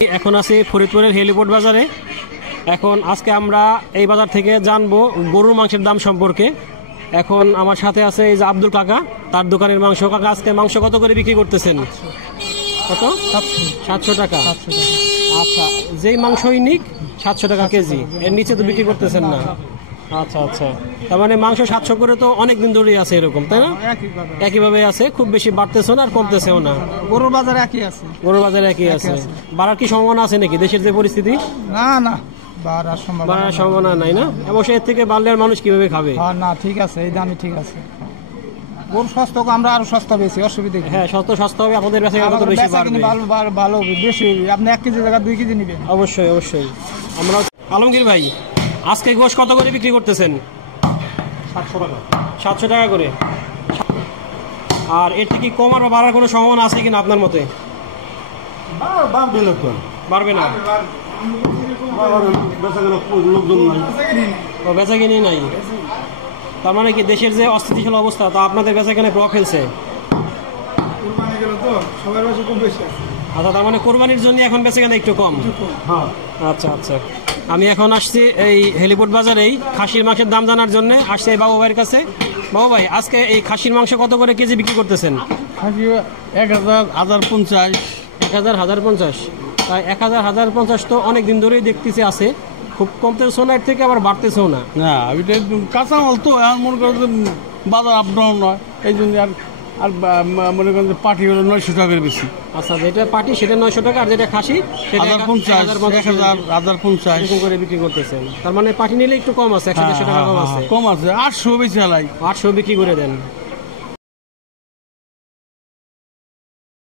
এখন আছি ফরিদপুরের হেলিপোর্ট বাজারে। এখন আজকে আমরা এই বাজার থেকে জানবো গরুর মাংসের দাম সম্পর্কে। এখন আমার সাথে আছে এই যে আব্দুল কাকা, তার দোকানের মাংস। কাকা, আজকে মাংস কত করে বিক্রি করতেছেন? কত? 700 টাকা। আচ্ছা, যেই মাংসই নিক 700 টাকা কেজি, এর নিচে তো বিক্রি করতেছেন না? আচ্ছা আচ্ছা, তার মানে মাংস 700 করে তো অনেক দিন ধরেই আছে এরকম, তাই না? একইভাবে আছে, খুব বেশি বাড়তেছেও না আর কমতেছেও না। গরুর বাজারে একই আছে। গরুর বাজারে একই আছে। বাড়ার কি সম্ভাবনা আছে নাকি দেশের যে পরিস্থিতি? না না, বাড়ার সম্ভাবনা নাই না? অবশ্যই এর থেকে বাড়লে আর মানুষ কিভাবে খাবে? না, ঠিক আছে, এই দামই ঠিক আছে। গরু সস্তা, আমরা আরো সস্তা বেশি, অসুবিধা কি? হ্যাঁ, সস্তা হবে, আপনাদের বেচা কত বেশি বাড়বে? ভালো বেশি, আপনি 1 কেজি জায়গা 2 কেজি নেবেন। অবশ্যই অবশ্যই। আমরা আলমগীর ভাই, আজকে গোশ কত করে বিক্রি করতেছেন? 700 টাকা। 700 টাকা করে। আর এর থেকে কম আর বাড়ার কোনো সম্ভাবনা আছে কিনা আপনার মতে? বাড়বে না, বেচা কিনি নাই। তার মানে কি দেশের যে অস্থিতিশীল অবস্থা, তা আপনাদের বেচা কিনে প্রভাব ফেলছে? আচ্ছা, তার মানে কোরবানির জন্য এখন বেচা কেনা একটু কম। আচ্ছা আচ্ছা, আমি এখন আসছি এই হেলিপোর্ট বাজারেই খাসির মাংসের দাম জানার জন্য আসছি এই বাবু ভাইয়ের কাছে। বাবু ভাই, আজকে এই খাসির মাংস কত করে কেজি বিক্রি করতেছেন? 1000, 1050। 1000, 1050। তাই 1000, 1050 তো অনেক দিন ধরেই দেখতেছি আছে, খুব কমতেছেও না, এর থেকে আবার বাড়তেছেও না। না, এটা কাঁচামাল তো, এখন মনে করেন বাজার আপ ডাউন নয়, এই জন্য আর মনে করেন পাটি হলো 900 টাকার বেশি। আচ্ছা, যেটা পাটি সেটা 900 টাকা, আর যেটা খাসি সেটা 1050 এরকম করে বিক্রি করতেছেন। তার মানে পাটি নিলে একটু কম আছে, 100-150 টাকা কম আছে। 800 বেশি হালাই, 800 বিক্রি করে দেন।